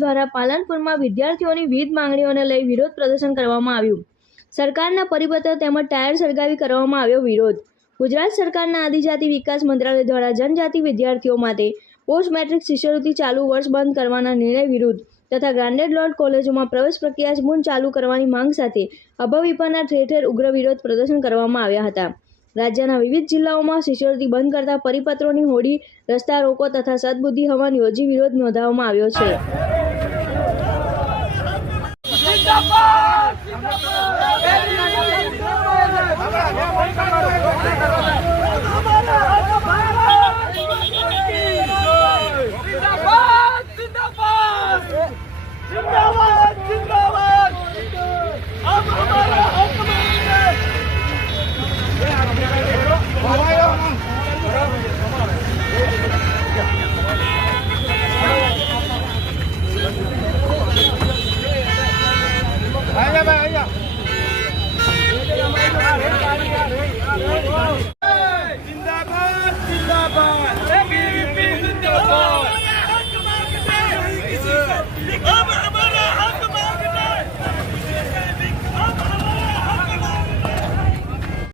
દ્વારા પાલનપુરમાં વિદ્યાર્થીઓની વિવિધ માંગણીઓને લઈ વિરોધ પ્રદર્શન કરવામાં આવ્યું। સરકારના પરિપત્ર તેમજ ટાયર સળગાવી કરવામાં આવ્યો વિરોધ। ગુજરાત સરકારના આદિજાતિ વિકાસ મંત્રાલય દ્વારા જનજાતિ વિદ્યાર્થીઓ માટે પોસ્ટ મેટ્રિક શિષ્યવૃત્તિ ચાલુ વર્ષ બંધ કરવાના નિર્ણય વિરુદ્ધ તથા ગ્રાન્ટેડ લોટ કોલેજોમાં પ્રવેશ પ્રક્રિયા પુનઃ ચાલુ કરવાની માંગ સાથે અભય વિભાગના ઠેર ઠેર ઉગ્ર વિરોધ પ્રદર્શન કરવામાં આવ્યા હતા। રાજ્યના વિવિધ જિલ્લાઓમાં શિષ્યવૃત્તિ બંધ કરતા પરિપત્રોની હોડી, રસ્તા રોકો તથા સદબુદ્ધિ હવન યોજી વિરોધ નોંધાવવામાં આવ્યો છે।